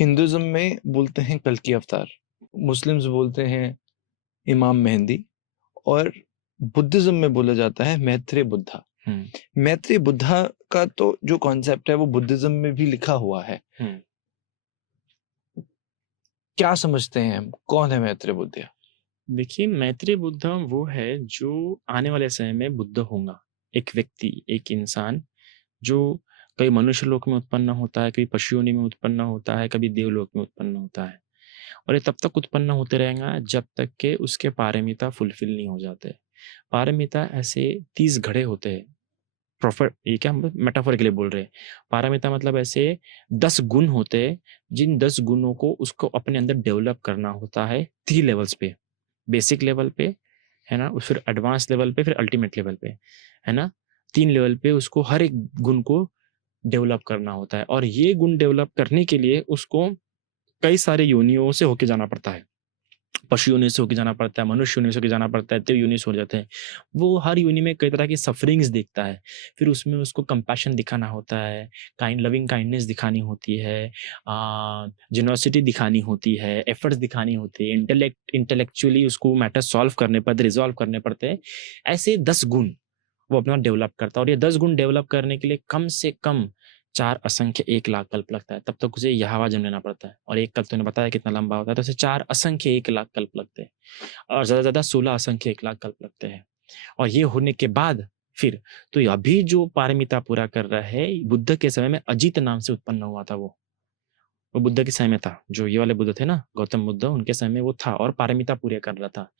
Hinduism में बोलते हैं कल्कि अवतार, मुस्लिम्स बोलते हैं इमाम मेहंदी, और बुद्धिज्म में बोला जाता है मैत्रेय बुद्धा। मैत्रेय बुद्धा का तो जो कॉन्सेप्ट है वो बुद्धिज्म में भी लिखा हुआ है। क्या समझते हैं हम, कौन है मैत्रेय बुद्धा? देखिए, मैत्रेय बुद्ध वो है जो आने वाले समय में बुद्ध होगा। एक व्यक्ति, एक इंसान जो कभी मनुष्य लोक में उत्पन्न होता है, कभी पशु योनि में उत्पन्न होता है, कभी देवलोक में उत्पन्न होता है। और ये तब तक उत्पन्न होते रहेगा जब तक के उसके पारमिता फुलफिल नहीं हो जाते। पारमिता ऐसे 30 घड़े होते हैं। प्रॉफिट, ये क्या हम मेटाफोर के लिए बोल रहे हैं। पारमिता मतलब ऐसे 10 गुण होते हैं, जिन 10 गुणों को उसको अपने अंदर डेवलप करना होता है 3 लेवल्स पे। बेसिक लेवल पे, है ना, फिर एडवांस लेवल पे, फिर अल्टीमेट लेवल पे, है ना। 3 लेवल पे उसको हर एक गुण को डेवलप करना होता है, और ये गुण डेवलप करने के लिए उसको कई सारे योनियों से होके जाना पड़ता है। पशु योनि से होके जाना पड़ता है, मनुष्य योनि से होके जाना पड़ता है, देव योनि से हो जाते हैं। वो हर योनि में कई तरह की सफरिंग्स देखता है, फिर उसमें उसको कंपैशन दिखाना होता है, लविंग काइंडनेस दिखानी होती है, जेनोसिटी दिखानी होती है, एफर्ट्स दिखानी होती है, इंटेलेक्चुअली उसको मैटर सॉल्व करने पड़ते, रिजॉल्व करने पड़ते हैं। ऐसे 10 गुण वो अपना डेवलप करता है, और ये 10 गुण डेवलप करने के लिए कम से कम 4 असंख्य 1 लाख कल्प लगता है। तब तक उसे यहोवा जन्म लेना पड़ता है, और एक कल्प तूने बताया कितना लंबा होता है, तो उसे 4 असंख्य 1 लाख कल्प लगते हैं, और ज्यादा ज्यादा 16 असंख्य 1 लाख कल्प लगते हैं। और ये होने के बाद फिर, तो अभी जो पारमिता पूरा कर रहा है, बुद्ध के समय में अजित नाम से उत्पन्न हुआ था। वो बुद्ध के समय में था। जो ये वाले बुद्ध थे ना, गौतम बुद्ध, उनके समय में वो था और पारमिता पूरे कर रहा था।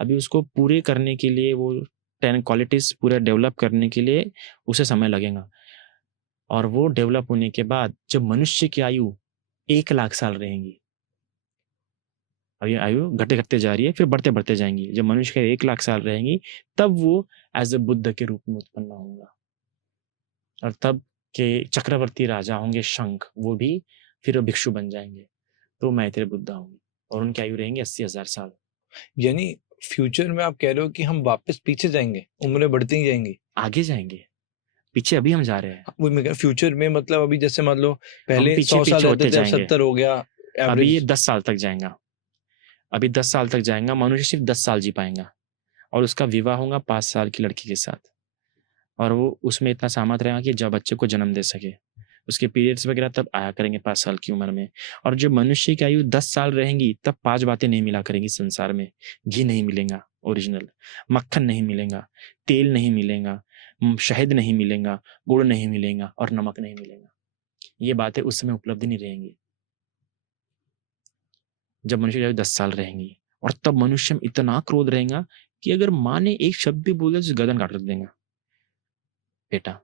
अभी उसको पूरे करने के लिए, वो 10 क्वालिटीज पूरा डेवलप करने के लिए उसे समय लगेगा। और वो डेवलप होने के बाद जब मनुष्य की आयु 1 लाख साल रहेंगी, अब ये आयु घटते घटते जा रही है, फिर बढ़ते बढ़ते जाएंगी, जब मनुष्य के 1 लाख साल रहेंगी तब वो एज ए बुद्ध के रूप में उत्पन्न होगा। और तब के चक्रवर्ती राजा होंगे शंख, वो भी फिर भिक्षु बन जाएंगे, तो मैत्रेय बुद्ध होंगे, और उनकी आयु रहेंगे 80,000 साल। यानी फ्यूचर में आप कह रहे हो कि हम वापस पीछे जाएंगे, उम्रें बढ़ती ही जाएंगी, आगे जाएंगे, पीछे अभी हम जा रहे हैं। वो मैं फ्यूचर में मतलब अभी जैसे मान लो हम पहले पीछे 100 साल पीछे रहते होते थे, अब जाएंगे। 70 हो गया अभी ये एवरेज। 10 साल तक जाएगा, अभी 10 साल तक जाएगा। मनुष्य सिर्फ 10 साल जी पाएगा, और उसका विवाह होगा 5 साल की लड़की के साथ, और वो उसमें इतना सामर्थ रहेगा कि जब बच्चे को जन्म दे सके। उसके पीरियड्स वगैरह तब आया करेंगे 5 साल की उम्र में। और जब मनुष्य की आयु 10 साल रहेंगी तब 5 बातें नहीं मिला करेंगी संसार में। घी नहीं मिलेगा ओरिजिनल, मक्खन नहीं मिलेगा, तेल नहीं मिलेगा, शहद नहीं मिलेगा, गुड़ नहीं मिलेगा, और नमक नहीं मिलेगा। ये बातें उस समय उपलब्ध नहीं रहेंगी जब मनुष्य की आयु 10 साल रहेंगी। और तब मनुष्य में इतना क्रोध रहेगा कि अगर माँ ने एक शब्द भी बोला तो गर्दन काट देगा। बेटा,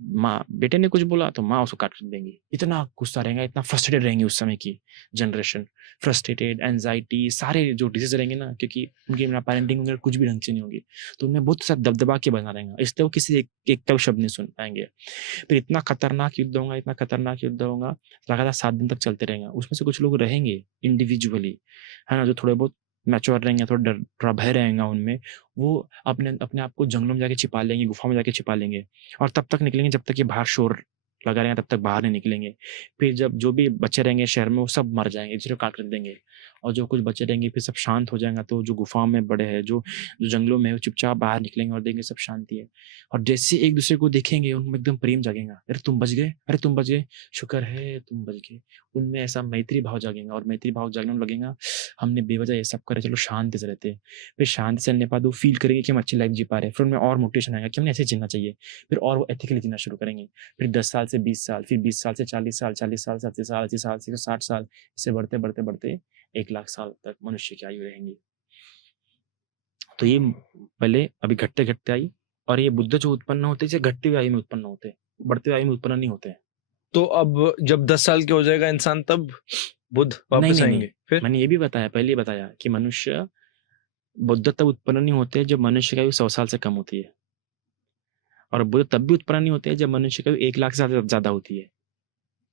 माँ, बेटे ने कुछ बोला तो माँ उसको काट देंगी। इतना गुस्सा रहेगा, इतना फ्रस्ट्रेटेड रहेंगे उस समय की जनरेशन। फ्रस्ट्रेटेड, एंजाइटी, सारे जो डिजीज रहेंगे ना, क्योंकि उनकी ना पेरेंटिंग वगैरह कुछ भी ढंग से नहीं होगी, तो उनमें बहुत सा दबदबा के बना रहेगा, इसलिए वो किसी एक का शब्द नहीं सुन पाएंगे। फिर इतना खतरनाक युद्ध होगा, इतना खतरनाक युद्ध होगा, लगातार 7 दिन तक चलते रहेगा। उसमें से कुछ लोग रहेंगे इंडिविजुअली, है ना, जो थोड़े बहुत मैच्योर रहेंगे, थोड़ा डर, थोड़ा भय रहेगा उनमें, वो अपने अपने आप को जंगलों में जाके छिपा लेंगे, गुफा में जाके छिपा लेंगे, और तब तक निकलेंगे जब तक ये बाहर शोर लगा रहेगा, तब तक बाहर नहीं निकलेंगे। फिर जब जो भी बच्चे रहेंगे शहर में, वो सब मर जाएंगे, दूसरे काट कर देंगे, और जो कुछ बच्चे रहेंगे फिर सब शांत हो जाएगा। तो जो गुफाओं में बड़े हैं, जो जो जंगलों में है, वो चुपचाप बाहर निकलेंगे और देखेंगे सब शांति है। और जैसे एक दूसरे को देखेंगे उनमें एकदम प्रेम जागेगा, अरे तुम बच गए, अरे तुम बच गए, शुक्र है तुम बच गए। उनमें ऐसा मैत्री भाव जागेगा, और मैत्री भाव जागने में लगेगा हमने बेवजह ये सब करे, चलो शांति से रहते हैं। फिर शांति से रहने के बाद वो फील करेंगे कि हम अच्छी लाइफ जी पा रहे हैं, फिर उनमें और मोटिवेशन आएगा कि हमने ऐसे जीना चाहिए, फिर और वो एथिकली जीना शुरू करेंगे। फिर 10 साल से 20 साल, फिर 20 साल से 40 साल, 40 साल से 80 साल, 80 साल से 60 साल, इससे बढ़ते बढ़ते बढ़ते 1 लाख साल तक मनुष्य की आयु रहेंगी। तो ये पहले अभी घटते घटते आई, और ये बुद्ध जो उत्पन्न होते हैं घटती हुई आयु में उत्पन्न होते हैं, बढ़ती हुई आयु में उत्पन्न नहीं होते। तो अब जब 10 साल के हो जाएगा इंसान तब बुद्ध नहीं वापस नहीं नहीं, आएंगे फिर? मैंने ये भी बताया, पहले ही बताया कि मनुष्य, बुद्ध तब उत्पन्न नहीं होते जब मनुष्य की आयु 100 साल से कम होती है, और बुद्ध तब भी उत्पन्न नहीं होते जब मनुष्य की आयु 1 लाख से ज्यादा होती है।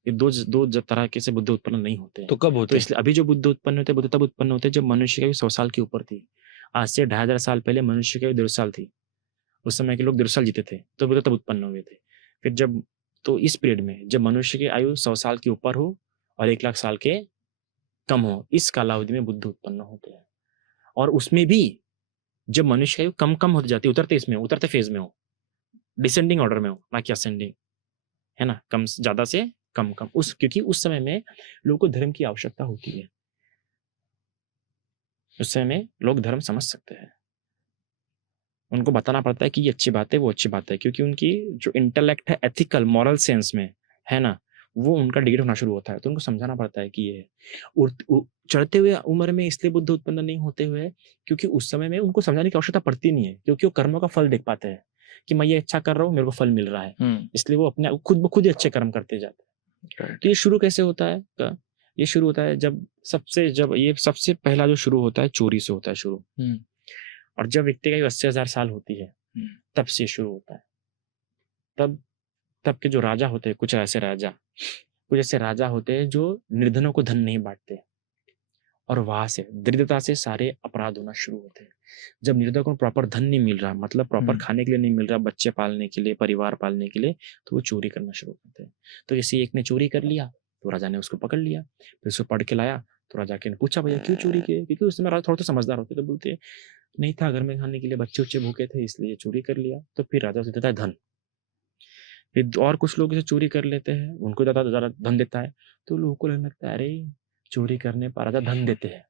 ये दो तरह के से बुद्ध उत्पन्न नहीं होते हैं। तो कब तो होते हैं? इसलिए अभी जो बुद्ध उत्पन्न होते हैं, बुद्ध तब उत्पन्न होते हैं जब मनुष्य की आयु 100 साल के ऊपर थी। आज से 2,500 साल पहले मनुष्य की आयु 150 साल थी। उस समय के लोग 150 साल जीते थे, तो बुद्ध तब उत्पन्न हुए थे। फिर जब, तो इस पीरियड में जब मनुष्य की आयु 100 साल के ऊपर हो और 1 लाख साल के कम हो, इस कालावधि में बुद्ध उत्पन्न होते हैं। और उसमें भी जब मनुष्य आयु कम कम होती जाती है, उतरते फेज में हो, डिसेंडिंग ऑर्डर में हो, ना कि असेंडिंग, है ना, कम ज्यादा से कम कम, क्योंकि उस समय में लोगों को धर्म की आवश्यकता होती है। उस समय में लोग धर्म समझ सकते हैं, उनको बताना पड़ता है कि ये अच्छी बात है, वो अच्छी बात है, क्योंकि उनकी जो इंटेलेक्ट है एथिकल मॉरल सेंस में, है ना, वो उनका डिग्रेड होना शुरू होता है। तो उनको समझाना पड़ता है कि ये चढ़ते हुए उम्र में इसलिए बुद्ध उत्पन्न नहीं होते हुए क्योंकि उस समय में उनको समझाने की आवश्यकता पड़ती नहीं है, क्योंकि वो कर्मों का फल देख पाते हैं कि मैं ये अच्छा कर रहा हूँ, मेरे को फल मिल रहा है, इसलिए वो अपने खुद ब खुद ही अच्छे कर्म करते जाते हैं। तो ये शुरू कैसे होता है? ये शुरू होता है जब ये सबसे पहला जो शुरू होता है चोरी से होता है शुरू। और जब व्यक्ति का 80,000 साल होती है तब से शुरू होता है। तब के जो राजा होते हैं, कुछ ऐसे राजा होते हैं जो निर्धनों को धन नहीं बांटते, और वहां से दरिद्रता से सारे अपराध होना शुरू होते हैं। जब निर्धन को प्रॉपर धन नहीं मिल रहा, मतलब प्रॉपर खाने के लिए नहीं मिल रहा, बच्चे पालने के लिए, परिवार पालने के लिए, तो वो चोरी करना शुरू करते हैं। तो जैसे एक ने चोरी कर लिया तो राजा ने उसको पकड़ लिया, फिर उसको पढ़ के लाया, तो राजा के ने पूछा भैया क्यों चोरी किए? क्योंकि उस समय राजा थोड़ा तो समझदार होते, तो बोलते नहीं था घर में खाने के लिए, बच्चे उच्चे भूखे थे इसलिए चोरी कर लिया। तो फिर राजा उसे देता है धन। फिर और कुछ लोग इसे चोरी कर लेते हैं, उनको ज्यादा धन देता है, तो लोगों को लगने लगता है अरे चोरी करने पर राजा धन देते हैं।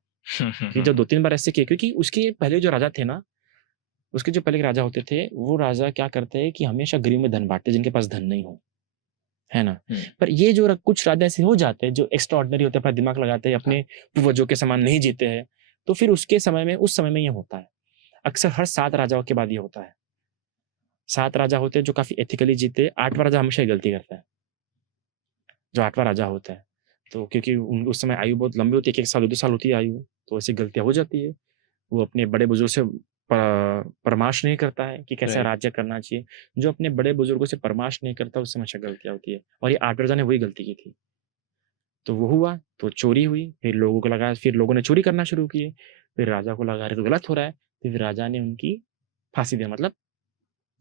फिर जब 2-3 बार ऐसे किए, क्योंकि उसके पहले जो राजा थे ना, उसके जो पहले के राजा होते थे, वो राजा क्या करते हैं कि हमेशा गरीब में धन बांटते जिनके पास धन नहीं हो, है ना। पर ये जो कुछ राजा ऐसे हो जाते हैं जो एक्स्ट्रा ऑर्डिनरी होते हैं, अपना दिमाग लगाते हैं, अपने पूर्वजों के समान नहीं जीते हैं, तो फिर उस समय में ये होता है। अक्सर हर 7 राजाओं के बाद ये होता है। 7 राजा होते हैं जो काफी एथिकली जीते, 8वां राजा हमेशा ही गलती करता है, जो 8वां राजा होता है। तो क्योंकि उस समय आयु बहुत लंबी होती है, 1 साल 2 साल होती है आयु, तो ऐसी गलतियां हो जाती है। वो अपने बड़े बुजुर्ग से परामर्श नहीं करता है कि कैसा राज्य करना चाहिए। जो अपने बड़े बुजुर्गों से परामर्श नहीं करता, उससे हमेशा गलतियां होती है, और ये 8 राजा ने वही गलती की थी। तो वो हुआ, तो चोरी हुई, फिर लोगों को लगा, फिर लोगों ने चोरी करना शुरू किए, फिर राजा को लगा रहे तो गलत हो रहा है, फिर राजा ने उनकी फांसी दिया, मतलब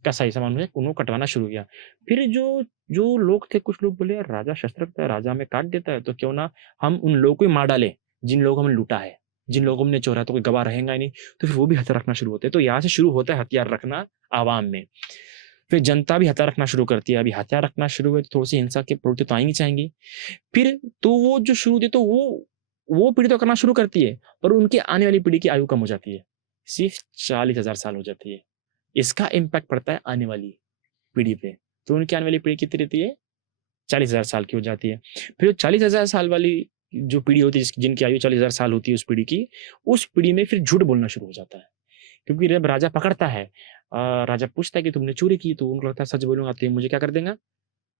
कसाई सामान में उनको कटवाना शुरू किया। फिर जो लोग थे, कुछ लोग बोले यार राजा शस्त्र रखता है, राजा हमें काट देता है, तो क्यों ना हम उन लोगों को ही मार डाले जिन लोगों को हमने लूटा है, जिन लोगों ने चोरा, तो कोई गवाह रहेगा ही नहीं। तो फिर वो भी हथियार रखना शुरू होते हैं। तो यहाँ से शुरू होता है हथियार रखना आवाम में। फिर जनता भी हथियार रखना शुरू करती है। अभी हथियार रखना शुरू हुए तो थोड़ी सी हिंसा की प्रवृत्ति तो आएंगी चाहेंगी। फिर तो वो जो शुरू होती है, तो वो पीढ़ी तो करना शुरू करती है, पर उनकी आने वाली पीढ़ी की आयु कम हो जाती है, सिर्फ 40,000 साल हो जाती है। इसका इम्पैक्ट पड़ता है आने वाली पीढ़ी पे। तो उनकी आने वाली पीढ़ी कितनी रहती है? 40,000 साल की हो जाती है। फिर 40,000 साल वाली जो पीढ़ी होती है, जिनकी आयु 40,000 साल होती है, उस पीढ़ी की, उस पीढ़ी में फिर झूठ बोलना शुरू हो जाता है। क्योंकि जब राजा पकड़ता है, राजा पूछता है कि तुमने चोरी की, तो उनको लगता है सच बोलूंगा तो मुझे क्या कर देगा,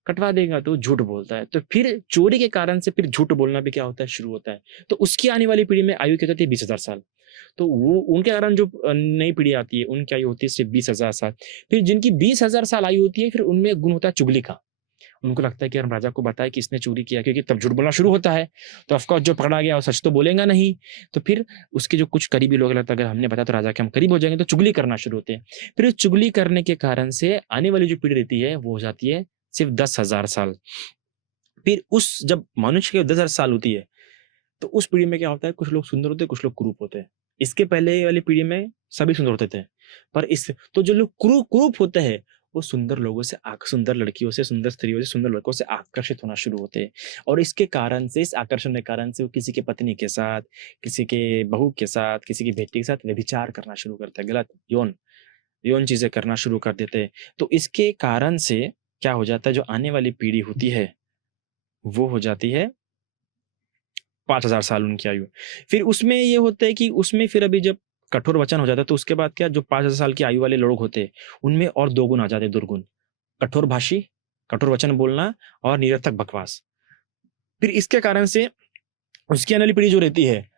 कटवा देगा, तो झूठ बोलता है। तो फिर चोरी के कारण से फिर झूठ बोलना भी क्या होता है, शुरू होता है। तो उसकी आने वाली पीढ़ी में आयु क्या होती है? 20,000 साल। तो वो उनके कारण जो नई पीढ़ी आती है, उनकी आयु होती है सिर्फ 20,000 साल। फिर जिनकी 20,000 साल आयु होती है, फिर उनमें गुण होता है चुगली का। उनको लगता है कि हम राजा को बताए कि इसने चोरी किया, क्योंकि तब झूठ बोलना शुरू होता है। तो ऑफकोर्स जो पकड़ा गया वो सच तो बोलेगा नहीं। तो फिर उसके जो कुछ करीबी लोग लगता है अगर हमने बताया तो राजा के हम करीब हो जाएंगे, तो चुगली करना शुरू होते हैं। फिर चुगली करने के कारण से आने वाली जो पीढ़ी रहती है वो हो जाती है सिर्फ 10,000 साल। फिर जब मनुष्य की 10,000 साल होती है, तो उस पीढ़ी में क्या होता है, कुछ लोग सुंदर होते हैं, कुछ लोग कुरूप होते हैं। इसके पहले वाली पीढ़ी में सभी सुंदर होते थे, पर तो जो लोग कुरूप होते हैं, वो सुंदर लोगों से, सुंदर लड़कियों से, सुंदर स्त्रियों से, सुंदर लड़कों से आकर्षित होना शुरू होते हैं। और इसके कारण से, इस आकर्षण के कारण से वो किसी के पत्नी के साथ, किसी के बहू के साथ, किसी की बेटी के साथ व्यभिचार करना शुरू करते हैं, गलत यौन चीजें करना शुरू कर देते हैं। तो इसके कारण से क्या हो जाता है, जो आने वाली पीढ़ी होती है वो हो जाती है 5,000 साल उनकी आयु। फिर उसमें ये होता है कि उसमें फिर अभी जब कठोर वचन हो जाता है, तो उसके बाद क्या, जो 5,000 साल की आयु वाले लोग होते हैं, उनमें और 2 गुण आ जाते हैं, दुर्गुण, कठोर भाषी, कठोर वचन बोलना, और निरर्थक बकवास। फिर इसके कारण से उसकी आने वाली पीढ़ी जो रहती है,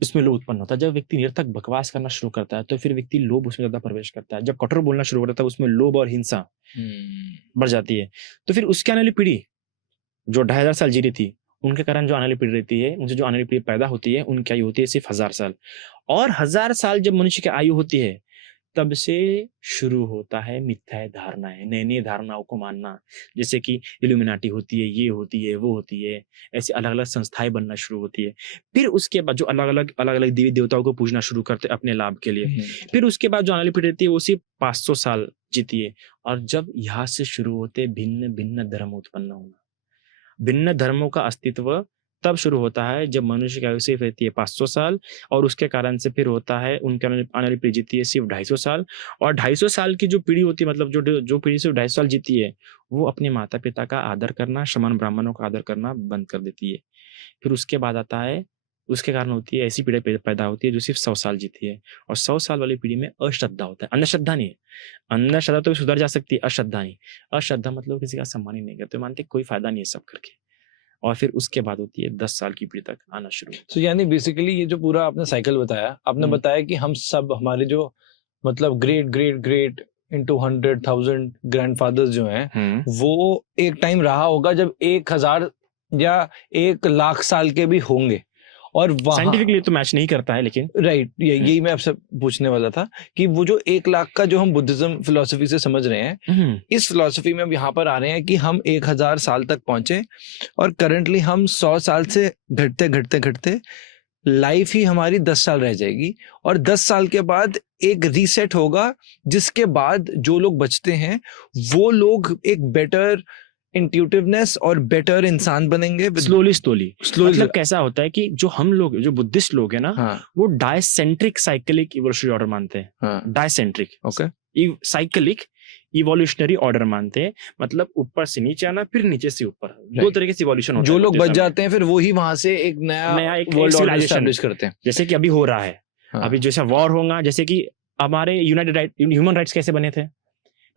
इसमें लोभ उत्पन्न होता है। जब व्यक्ति निरर्थक बकवास करना शुरू करता है, तो फिर व्यक्ति लोभ उसमें ज्यादा प्रवेश करता है। जब कठोर बोलना शुरू करता है, उसमें लोभ और हिंसा बढ़ जाती है। तो फिर उसकी आने वाली पीढ़ी जो 2,500 साल जी रही थी, उनके कारण जो आने वाली पीढ़ी रहती है, उनसे जो आने वाली पीढ़ी पैदा होती है, उनकी आयु होती है सिर्फ 1,000 साल। और 1,000 साल जब मनुष्य की आयु होती है, तब से शुरू होता है मिथ्या धारणाएं, नई नई धारणाओं को मानना, जैसे कि इल्यूमिनाटी होती है, ये होती है, वो होती है, ऐसे अलग अलग संस्थाएं बनना शुरू होती है। फिर उसके बाद जो अलग अलग देवी देवताओं को पूजना शुरू करते हैं अपने लाभ के लिए। फिर उसके बाद जो आने वाली पीढ़ी रहती है वो सिर्फ 500 साल जीती है। और जब यहाँ से शुरू होते भिन्न भिन्न धर्म उत्पन्न होना, भिन्न धर्मों का अस्तित्व तब शुरू होता है जब मनुष्य की आयु सिर्फ रहती है 500 साल, और उसके कारण से फिर होता है उनके आने वाली पीढ़ी जीती है सिर्फ 250 साल। और 250 साल की जो पीढ़ी होती है, मतलब जो पीढ़ी सिर्फ 250 साल जीती है, वो अपने माता पिता का आदर करना, श्रमण ब्राह्मणों का आदर करना बंद कर देती है। फिर उसके बाद आता है, उसके कारण होती है ऐसी पीढ़ी पैदा होती है जो सिर्फ 100 साल जीती है। और 100 साल वाली पीढ़ी में अश्रद्धा होता है, अंधश्रद्धा नहीं है। अंधश्रद्धा तो सुधर जा सकती है, अश्रद्धा नहीं। अश्रद्धा मतलब किसी का सम्मान ही नहीं करते, मानते कोई फायदा नहीं है सब करके। और फिर उसके बाद होती है 10 साल की पीढ़ी तक आना शुरू। तो यानी बेसिकली ये जो पूरा आपने साइकिल बताया, आपने बताया कि हम सब, हमारे जो मतलब great great great into 100,000 grandfathers जो हैं, वो एक टाइम रहा होगा जब 1000 या 1,00,000 साल के भी होंगे। और वहाँ साइंटिफिकली तो मैच नहीं करता है, लेकिन राइट, यही मैं आपसे पूछने वाला था कि वो जो 1,00,000 का जो हम बुद्धिज्म फिलोसफी से समझ रहे हैं, इस फिलोसफी में अब यहाँ पर आ रहे हैं कि हम 1,000 साल तक पहुंचे, और करंटली हम 100 साल से घटते घटते घटते लाइफ ही हमारी 10 साल रह जाएगी, और 10 साल के बाद एक रीसेट होगा, जिसके बाद जो लोग बचते हैं वो लोग एक बेटर इंट्यूटिवनेस और बेटर इंसान बनेंगे स्लोली। मतलब कैसा होता है कि जो हम लोग, जो बुद्धिस्ट लोग हैं ना, वो डायसेंट्रिक साइक्लिक इवोल्यूशनरी ऑर्डर मानते हैं। Dicentric, okay, cyclic evolutionary order मानते हैं, मतलब ऊपर से नीचे आना, फिर नीचे से ऊपर, दो तरीके से इवोल्यूशन होता है। जो लोग बच जाते हैं फिर वो ही वहां से एक नया वर्ल्ड ऑर्डर एस्टैब्लिश करते हैं, जैसे कि अभी हो रहा है। अभी जैसा वॉर होगा, जैसे कि हमारे ह्यूमन राइट्स कैसे बने थे,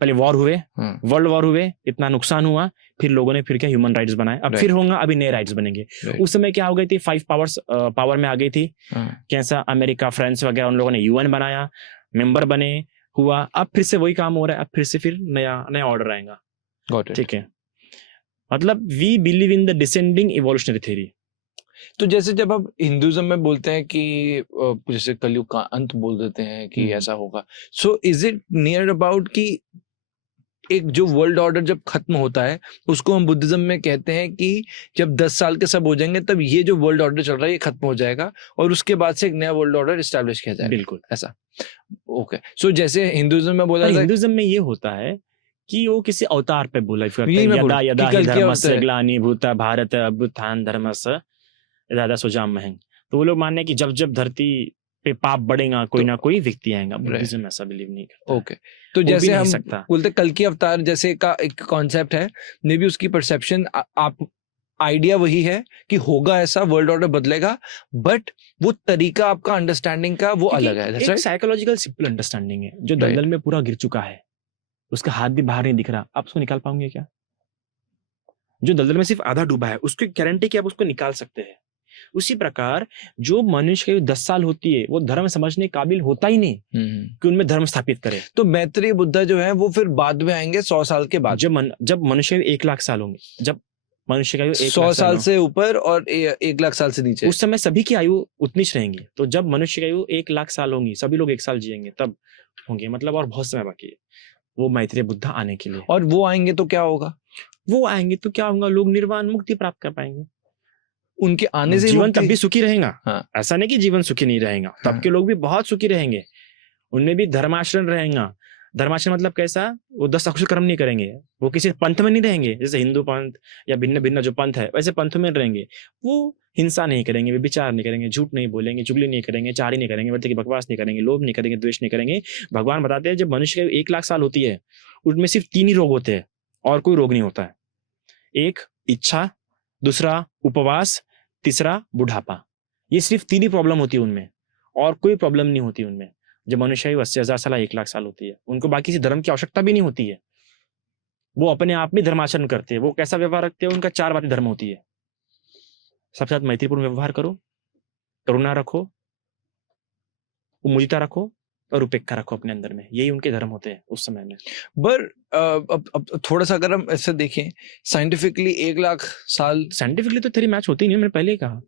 पहले वॉर हुए, वर्ल्ड वॉर हुए, इतना नुकसान हुआ, फिर लोगों ने फिर क्या ह्यूमन राइट्स बनाए। अब फिर होगा, अभी नए राइट्स बनेंगे। उस समय क्या हो गई थी, 5 पावर्स पावर में आ गई थी, कैसा अमेरिका, फ्रांस वगैरह, उन लोगों ने यूएन बनाया, मेंबर बने, हुआ। अब फिर से वही काम हो रहा है, अब फिर से फिर नया ऑर्डर आएगा। ठीक है, मतलब we believe in the descending evolutionary theory. तो जैसे जब आप हिंदुइज्म में बोलते हैं कि जैसे कलयुग का अंत बोल देते हैं कि ऐसा होगा, so is it near about कि एक जो वर्ल्ड ऑर्डर जब खत्म होता है, उसको हम बुद्धिज्म में कहते हैं कि जब 10 साल के सब हो जाएंगे तब ये जो वर्ल्ड ऑर्डर चल रहा है ये खत्म हो जाएगा, और उसके बाद से एक नया वर्ल्ड ऑर्डर एस्टैब्लिश किया जाएगा। बिल्कुल ऐसा। ओके, सो जैसे हिंदुइज्म में बोला, हिंदुइज्म में ये होता है कि वो किसी अवतार पे बोला, यदा यदा हि धर्मस्य ग्लानिर्भूता भारत अभ्युत्थान धर्मस्य यदा स्वजाम्यहम्। तो वो लोग मानने की जब जब धरती पे पाप बढ़ेगा, कोई ना कोई व्यक्ति आएगा। बुद्धिज्म ऐसा बिलीव नहीं करता। ओके, तो जैसे हम बोलते कल की अवतार जैसे का एक कॉन्सेप्ट है, मे बी उसकी परसेप्शन, आप आइडिया वही है कि होगा ऐसा, वर्ल्ड ऑर्डर बदलेगा, बट वो तरीका आपका अंडरस्टैंडिंग का वो अलग है। एक साइकोलॉजिकल सिंपल अंडरस्टैंडिंग है, जो दलदल में पूरा गिर चुका है, उसका हाथ भी बाहर नहीं दिख रहा, आप उसको निकाल पाओगे क्या? जो दलदल में सिर्फ आधा डूबा है, उसकी गारंटी कि आप उसको निकाल सकते हैं। उसी प्रकार जो मनुष्य की 10 साल होती है, वो धर्म समझने काबिल होता ही नहीं कि उनमें धर्म स्थापित करे। तो मैत्रेय बुद्धा जो है वो फिर बाद में आएंगे 100 साल के बाद, जब मनुष्य 1,00,000 साल होंगे, जब मनुष्य का आयु 100 साल से ऊपर और 1,00,000 साल से नीचे, उस समय सभी की आयु उतनी ही रहेंगी। तो जब मनुष्य की आयु 1,00,000 साल होंगी, सभी लोग 1 साल जिएंगे, तब होंगे, मतलब और बहुत समय बाकी है वो मैत्रेय बुद्धा आने के लिए। और वो आएंगे तो क्या होगा? वो आएंगे तो क्या होगा, लोग निर्वाण मुक्ति प्राप्त कर पाएंगे। उनके आने से जीवन तब भी सुखी रहेगा। ऐसा नहीं कि जीवन सुखी नहीं रहेगा, तब के लोग भी बहुत सुखी रहेंगे, उनमें भी धर्माचरण रहेगा। धर्माचरण मतलब कैसा, वो 10 अकुशल कर्म नहीं करेंगे, वो किसी पंथ में नहीं रहेंगे, जैसे हिंदू पंथ या भिन्न भिन्न जो पंथ है वैसे पंथ में रहेंगे। वो हिंसा नहीं करेंगे, वे विचार नहीं करेंगे, झूठ नहीं बोलेंगे, चुगली नहीं करेंगे, चाड़ी नहीं करेंगे, व्यर्थ की बकवास नहीं करेंगे, लोभ नहीं करेंगे, द्वेष नहीं करेंगे। भगवान बताते हैं जब मनुष्य की 1,00,000 साल होती है, उनमें सिर्फ 3 ही रोग होते हैं और कोई रोग नहीं होता है। एक इच्छा, दूसरा उपवास, तीसरा बुढ़ापा। ये सिर्फ 3 ही प्रॉब्लम होती है उनमें, और कोई प्रॉब्लम नहीं होती उनमें। जब मनुष्य 80,000 साल 1,00,000 साल होती है, उनको बाकी से धर्म की आवश्यकता भी नहीं होती है, वो अपने आप में धर्माचरण करते हैं। वो कैसा व्यवहार रखते हैं, उनका 4 बातें धर्म होती है। सबके साथ मैत्रीपूर्ण व्यवहार करो, करुणा रखो, मुदिता रखो और उपेक्षा रखो अपने अंदर में। यही उनके धर्म होते हैं उस समय में। पर अब थोड़ा सा अगर हम ऐसे देखें साइंटिफिकली, 1,00,000 साल साइंटिफिकली तो तेरी मैच होती नहीं, मैंने पहले ही कहा,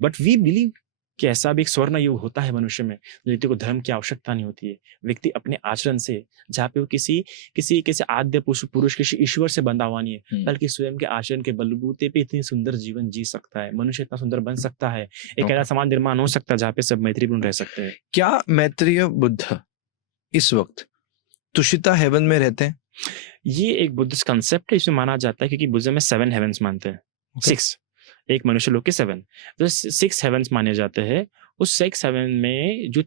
बट वी बिलीव कि ऐसा भी एक स्वर्ण युग होता है मनुष्य में, व्यक्ति को धर्म की आवश्यकता नहीं होती है। व्यक्ति अपने आचरण से, जहाँ पे वो किसी आद्य पुरुष किसी ईश्वर से बंधा हुआ नहीं है, बल्कि स्वयं के आचरण के बलबूते पे इतनी सुंदर जीवन जी सकता है। मनुष्य इतना सुंदर बन सकता है, एक ऐसा समाज निर्माण हो सकता है जहाँ पे सब मैत्रीपूर्ण रह सकते हैं। क्या मैत्रेय बुद्ध इस वक्त तुषिता हेवन में रहते हैं? ये एक बुद्धिस्ट कंसेप्ट है, इसमें माना जाता है क्योंकि बुद्ध में 7 हेवंस मानते हैं। 6 एक मनुष्य लोक के 7, तो 6 हेवंस माने जाते हैं। उस 6 हेवन में जो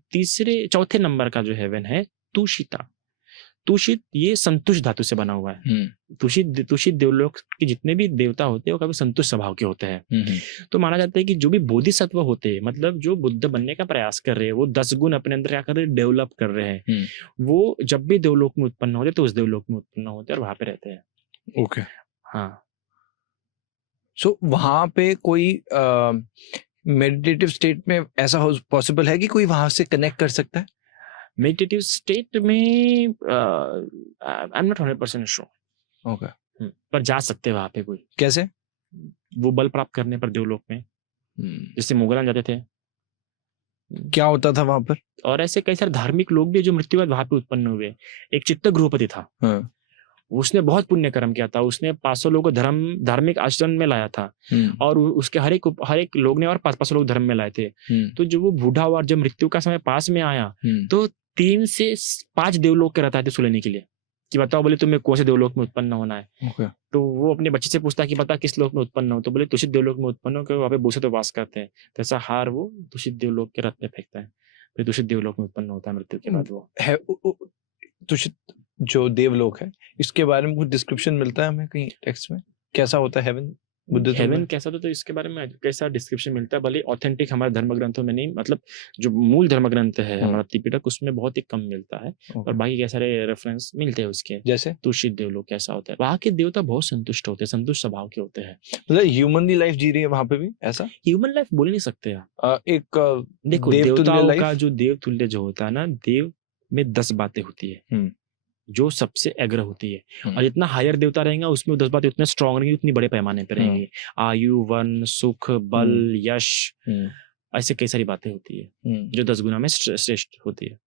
चौथे नंबर का जो हेवन है तुषिता, तुषित ये संतुष्ट धातु से बना हुआ है। तुषित देवलोक के जितने भी देवता होते हैं वो कभी संतुष्ट स्वभाव के होते हैं। तो माना जाता है कि जो भी बोधिसत्व होते हैं, मतलब जो बुद्ध बनने का प्रयास कर रहे हैं, वो 10 गुण अपने अंदर क्या कर रहे हैं, डेवलप कर रहे हैं। वो जब भी देवलोक में उत्पन्न होते तो उस देवलोक में उत्पन्न होते और वहां पे रहते हैं। ओके, हाँ। सो वहां पे कोई मेडिटेटिव स्टेट में ऐसा पॉसिबल है कि कोई वहां से कनेक्ट कर सकता है? मेडिटेटिव स्टेट में I am not 100% sure. Okay, पर जा सकते हैं वहां पे कोई। कैसे? वो बल प्राप्त करने पर देवलोक में, जैसे मुगलान जाते थे। क्या होता था वहां पर? और ऐसे कई सारे धार्मिक लोग भी जो मृत्यु बाद वहां पे उत्पन्न हुए। एक चित्तगृहपति था, उसने बहुत पुण्य कर्म किया था। उसने 500 लोगों को धार्मिक आचरण में लाया था, और उसके हर एक लोग ने और 500 लोग धर्म में लाए थे। तो जो वो बूढ़ा हुआ, जब मृत्यु का समय पास में आया, तो 3 से 5 देवलोक के रहता थे सुलेने के लिए कि बताओ, बोले तुम्हें कौन से देवलोक में उत्पन्न होना है। तो वो अपने बच्चे से पूछता कि बता किस लोक में उत्पन्न हो, तो बोले तुषित देवलोक में उत्पन्न हो, क्योंकि वहाँ पे भूसे तो वास करते हैं। तो ऐसा हार वो तुषित देवलोक के रथ में फेंकता है, फिर तुषित देवलोक में उत्पन्न होता है मृत्यु के बाद। वो है तुषित जो देवलोक है, इसके बारे में कुछ डिस्क्रिप्शन मिलता है हमें कहीं टेक्स्ट में? कैसा होता है हेवन? हेवन कैसा तो इसके बारे में कैसा डिस्क्रिप्शन मिलता है, भले ऑथेंटिक हमारे धर्म ग्रंथों में नहीं, मतलब जो मूल धर्म ग्रंथ है हमारा त्रिपिटक, उसमें बहुत ही कम मिलता है। और बाकी कई सारे रेफरेंस मिलते हैं उसके, जैसे तुषित देवलोक कैसा होता है। वहाँ के देवता बहुत संतुष्ट होते हैं, संतुष्ट स्वभाव के होते हैं। मतलब ह्यूमनली लाइफ जी रही है वहां पे भी ऐसा? ह्यूमन लाइफ बोल नहीं सकते आप। एक देखो, देवताओं का जो देवतुल्य जो होता है ना, देव में 10 बातें होती है जो सबसे एग्र होती है। और जितना हायर देवता रहेगा उसमें 10 बातें उतने स्ट्रांग रहेंगी, उतनी बड़े पैमाने पर रहेंगी। आयु, वन, सुख, बल, यश, ऐसे कई सारी बातें होती है जो 10 गुना में श्रेष्ठ होती है।